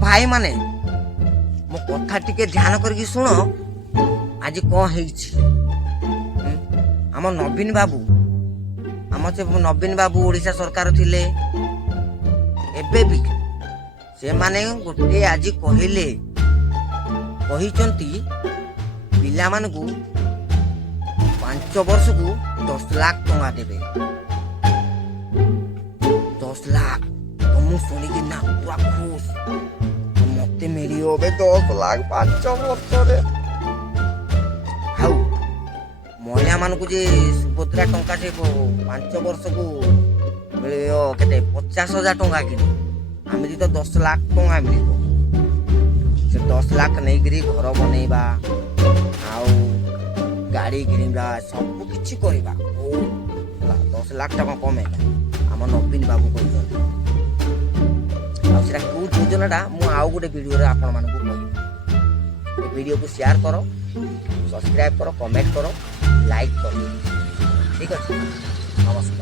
भाई माने मो कथा टिके ध्यान करके सुन आज कौन ହେଇଛି आम नवीन बाबू आम से नवीन बाबू ओडिशा सरकार थिले एबे भी से माने गोटे आज कहले कहिचंती पिला मानकू 5 वर्ष को 10 लाख टंका देबे 10 लाख तो मु सुनी कि ना पूरा खुश मते मिली होबे 10 लाख 5 वर्ष रे हाउ महिला मानकू जे सुभद्रा टंका से 5 वर्ष को मिलियो केते 50,000 टंका कि आमे तो 10 लाख टंका मिलिबो से 10 लाख नहीं गिरी घर बनेबा आउ गाड़ी किणवा सब किछि करबा 10 लाख टका कमेबा आम नवीन बाबू कहते कौ योजना मु आउ गोटे वीडियो आपण मानकू कहबी वीडियो को शेयर करो सब्सक्राइब करो कमेंट करो लाइक करो ठीक अच्छे नमस्कार।